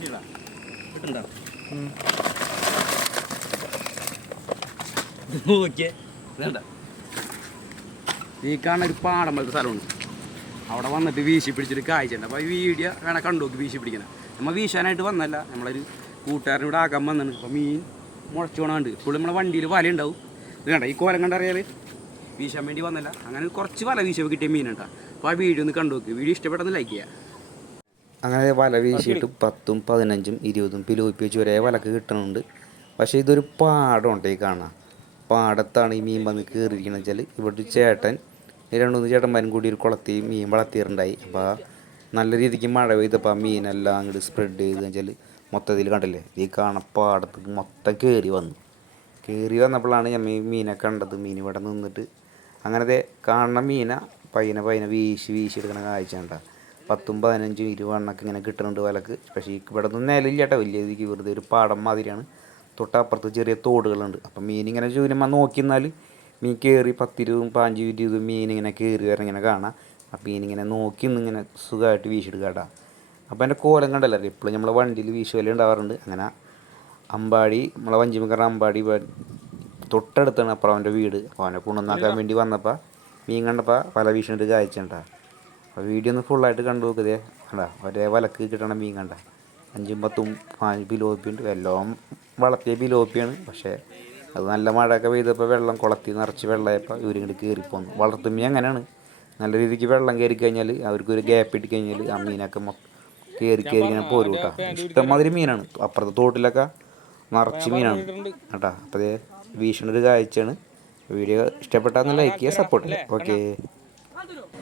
കിട്ടുന്നുണ്ടോ നോക്കിയേ. വേണ്ട. ഈ കാണുന്ന ഒരു പാടം പോലത്തെ സ്ഥലമുണ്ട്. അവിടെ വന്നിട്ട് വീശി പിടിച്ചിട്ട് കാഴ്ചയുണ്ട്. അപ്പോൾ ഈ വീഡിയോ വേണേൽ നോക്കി വീശി പിടിക്കണം. നമ്മൾ വീശാനായിട്ട് വന്നല്ല. നമ്മളൊരു കൂട്ടുകാരൻ ഇവിടെ ആക്കാൻ വന്നാണ് അപ്പോൾ മീൻ മുളച്ചു പോണാണ്ട് ഇപ്പോൾ നമ്മളെ വണ്ടിയിൽ വല ഉണ്ടാവും. ഇത് കണ്ട? ഈ കോലം കണ്ടറിയാൽ വീശാൻ വേണ്ടി വന്നല്ല. അങ്ങനെ കുറച്ച് വല വീശിയപ്പോൾ കിട്ടിയ മീനുണ്ടാ അപ്പോൾ ആ വീഡിയോ ഒന്ന് കണ്ടു നോക്കി. വീഡിയോ ഇഷ്ടപ്പെട്ടെന്ന് ലൈക്ക് ചെയ്യുക അങ്ങനെ വല വീശിയിട്ട് പത്തും പതിനഞ്ചും ഇരുപതും പിലോപ്പി വെച്ച് ഒരേ വലക്ക് കിട്ടണുണ്ട്. പക്ഷേ ഇതൊരു പാടമുണ്ട് ഈ കാണാം പാടത്താണ് ഈ മീൻ വന്ന് കയറിയിരിക്കുന്നത് വെച്ചാൽ ഇവിടെ ചേട്ടൻ രണ്ട് മൂന്ന് ചേട്ടന്മാരും കൂടി ഒരു കുളത്തി മീൻ വളർത്തിയിട്ടുണ്ടായി. അപ്പോൾ നല്ല രീതിക്ക് മഴ പെയ്തപ്പോൾ ആ മീനെല്ലാം അങ്ങോട്ട് സ്പ്രെഡ് ചെയ്ത് വെച്ചാൽ മൊത്തത്തിൽ കണ്ടില്ലേ? ഈ കാണാൻ പാടത്ത് മൊത്തം കയറി വന്നു. കയറി വന്നപ്പോഴാണ് ഈ മീനെ കണ്ടത്. മീൻ ഇവിടെ നിന്നിട്ട്. അങ്ങനത്തെ കാണുന്ന മീന പയ്യനെ പയ്യനെ വീശി വീശി എടുക്കണ കാഴ്ച ഉണ്ടാ പത്തും പതിനഞ്ചും ഇരുപതെണ്ണൊക്കെ ഇങ്ങനെ കിട്ടുന്നുണ്ട് വലക്ക്. പക്ഷേ ഈ ഇവിടെ നിന്ന് നിലയില്ല കേട്ടോ വലിയ രീതിക്ക് വെറുതെ ഒരു പാടം മാതിരിയാണ്. തൊട്ടപ്പുറത്ത് ചെറിയ തോടുകളുണ്ട്. അപ്പം മീൻ ഇങ്ങനെ ചൂരമ്മ നോക്കി നിന്നാൽ മീൻ കയറി പത്തിരുപതും പതിനഞ്ചും ഇരുപതും മീൻ ഇങ്ങനെ കയറി വരെ ഇങ്ങനെ കാണാം. അപ്പം മീനിങ്ങനെ നോക്കി ഇങ്ങനെ സുഖമായിട്ട് വീശിയിടുക കേട്ടോ. അപ്പോൾ എന്റെ കോലം കണ്ടല്ലോ എപ്പോഴും നമ്മളെ വണ്ടിയിൽ വീശുവല ഉണ്ടാവാറുണ്ട്. അങ്ങനെ അമ്പാടി നമ്മളെ വഞ്ചിമക്കറ അമ്പാടി തൊട്ടടുത്താണ് അപ്പുറം അവന്റെ വീട്. അപ്പോൾ അവനെ കൊണ്ടുവന്നാക്കാൻ വേണ്ടി വന്നപ്പോൾ മീൻ കണ്ടപ്പോൾ പല വീശിട്ട് കാഴ്ചണ്ടാ അപ്പോൾ വീഡിയോ ഒന്ന് ഫുള്ളായിട്ട് കണ്ടു നോക്കിയതേ കണ്ടാ? ഒരേ വലക്ക് കിട്ടണ മീൻ കണ്ട. അഞ്ചും പത്തും പാഞ്ച് ബിലോപ്പിയുണ്ട് എല്ലാം വളർത്തിയ ബിലോപ്പിയാണ് പക്ഷേ അത് നല്ല മഴയൊക്കെ പെയ്തപ്പോൾ വെള്ളം കുളത്തി നിറച്ച് വെള്ളമായപ്പോൾ ഇവരിങ്ങോട്ട് കയറിപ്പോന്നു വളർത്തു മീൻ അങ്ങനെയാണ്. നല്ല രീതിക്ക് വെള്ളം കയറി കഴിഞ്ഞാൽ അവർക്കൊരു ഗ്യാപ്പ് ഇട്ട് കഴിഞ്ഞാൽ ആ മീനൊക്കെ കയറി കയറി ഇങ്ങനെ പോരും കേട്ടോ. ഇഷ്ടംമാതിരി മീനാണ്. അപ്പുറത്തെ തോട്ടിലൊക്കെ നിറച്ച് മീനാണ്. കേട്ടോ? അപ്പോൾ അതേ ഭീഷണി ഒരു കാഴ്ചയാണ്. വീഡിയോ ഇഷ്ടപ്പെട്ടാൽ ലൈക്ക് ചെയ്യുക സപ്പോർട്ട് ചെയ്യുക. ഓക്കെ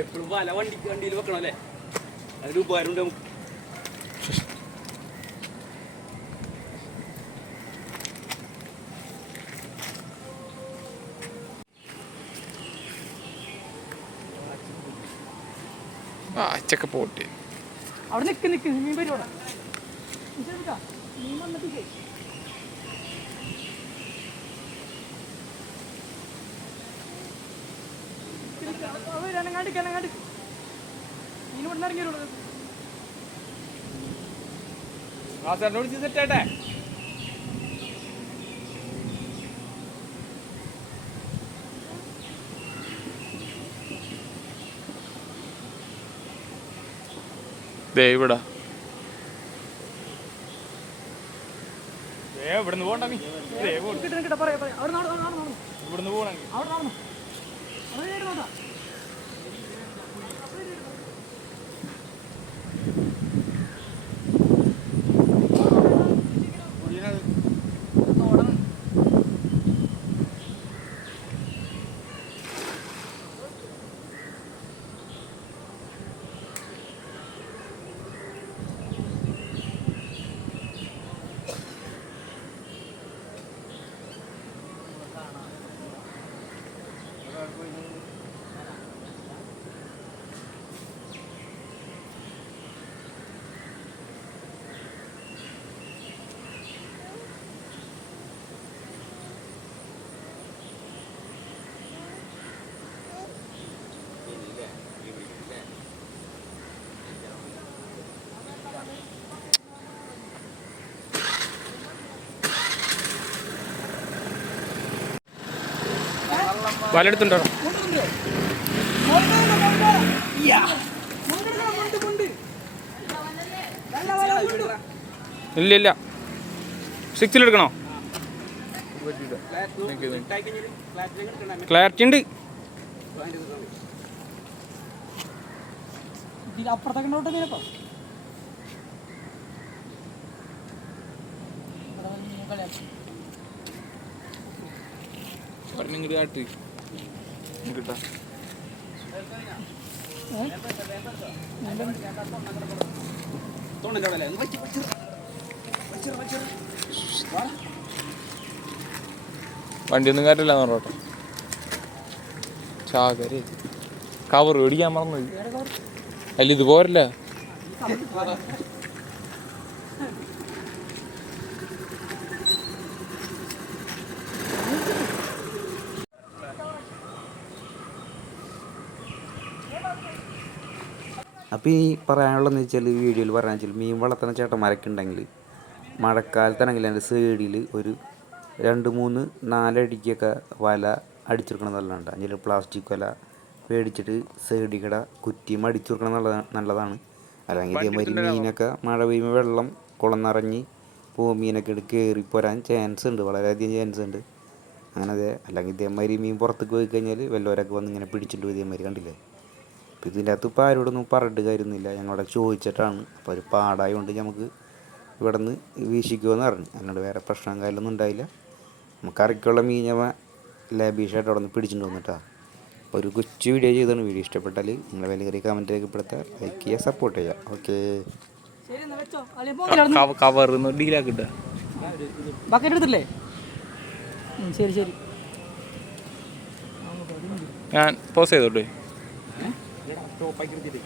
എപ്പോഴും വല വണ്ടിക്ക് വണ്ടിയിൽ വെക്കണം അല്ലേ അതിന് ഉപകാരം ഉണ്ട് നമുക്ക് ആ ചെക്ക പോട്ടി. അവിടെ നിൽക്ക് നിൽക്ക് മീൻ പരിപാടാ മീൻ വന്നിട്ട് അനങ്ങാണ്ട് അനങ്ങാണ്ട് ഇനി ഇവിടെ ഇറങ്ങി വരുള്ളൂ ആ സാറിനോട് സെറ്റ് ഇവിടെ. ഇവിടുന്ന് പോകണ്ട അവിടെ ദേ വലെടുത്തുണ്ടോ? ഇല്ല ഇല്ല. സിക്സിൽ എടുക്കണോ ക്ലാരിറ്റി ഉണ്ട് അപ്പുറത്തേക്ക് പറഞ്ഞിങ്ങോട്ട് കാട്ട്. കിട്ടാ. വണ്ടിയൊന്നും കാര്യമില്ല പറഞ്ഞോട്ടെ. ചാകര. കവർ മേടിക്കാൻ മറന്നു അല്ല ഇത് പോരല്ല? അപ്പോൾ ഈ പറയാനുള്ളതെന്ന് വെച്ചാൽ വീഡിയോയിൽ പറയാന്ന് വെച്ചാൽ മീൻ വളർത്തുന്ന ചേട്ടന്മാരൊക്കെ ഉണ്ടെങ്കിൽ മഴക്കാലത്താണെങ്കിൽ അതിന്റെ സൈഡിൽ ഒരു രണ്ട് മൂന്ന് നാലടിക്കൊക്കെ വല അടിച്ചെടുക്കണം നല്ലതാണ് അതിൽ പ്ലാസ്റ്റിക് വല മേടിച്ചിട്ട് സൈഡിൽ കൂടെ കുറ്റി അടിച്ചു കൊടുക്കണം നല്ലതാണ് നല്ലതാണ്. അല്ലെങ്കിൽ ഇതേമാതിരി മീനൊക്കെ മഴ പെയ്യുമ്പോൾ വെള്ളം കുളം നിറഞ്ഞ് പോകും മീനൊക്കെ എടുത്ത് കയറി പോരാൻ ചാൻസ് ഉണ്ട്. വളരെയധികം ചാൻസ് ഉണ്ട്. അങ്ങനെ അതെ അല്ലെങ്കിൽ ഇതേമാതിരി മീൻ പുറത്തേക്ക് പോയി കഴിഞ്ഞാൽ വല്ലവരൊക്കെ വന്ന് ഇങ്ങനെ പിടിച്ചിട്ട് ഇതേമാതിരി കണ്ടില്ലേ? അപ്പോൾ ഇതിനകത്ത് ഇപ്പോൾ ആരോടൊന്നും പറഞ്ഞിട്ട് കാര്യമൊന്നുമില്ല. ഞങ്ങളവിടെ ചോദിച്ചിട്ടാണ്. അപ്പോൾ ഒരു പാടായതുകൊണ്ട് നമുക്ക് ഇവിടെ നിന്ന് വീശിക്കുമെന്ന് പറഞ്ഞു. അല്ലാണ്ട് വേറെ പ്രശ്നം കാര്യമൊന്നും ഉണ്ടായില്ല. നമുക്ക് അറിക്കുള്ള മീൻ ഞാൻ ലാബീഷായിട്ട് അവിടെ നിന്ന് പിടിച്ചിട്ട് വന്നിട്ടാണ് അപ്പോൾ ഒരു കൊച്ചു വീഡിയോ ചെയ്താണ് വീഡിയോ. ഇഷ്ടപ്പെട്ടാൽ നിങ്ങളെ വില കയറി കമന്റ് രേഖപ്പെടുത്തുക ലൈക്ക് ചെയ്യുക സപ്പോർട്ട് ചെയ്യുക. ഓക്കെ ഡീലാക്കിട്ട ബക്കറ്റ് എടുത്തില്ലേ? ശരി ശരി. ഞാൻ പോസ് ചെയ്തോട്ടെ? സ്റ്റോപ്പാക്കി നിർത്തിയിട്ട്.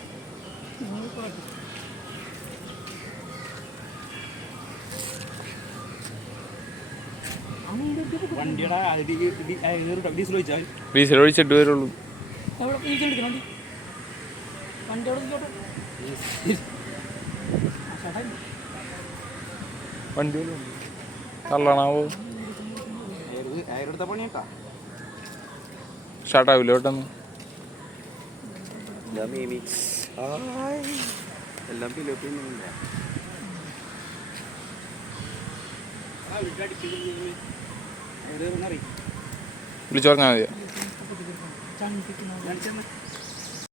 വണ്ടിയുടെ ഡീസൽ ഒഴിച്ചാൽ ഡീസൽ ഒഴിച്ചിട്ട് വരുള്ളൂ വണ്ടി തള്ളണാവോ പണിയാട്ടാ പെട്ടെന്ന് മീമി എല്ലാം പിലോപ്പില്ല വിളിച്ചു പറഞ്ഞാൽ മതിയോ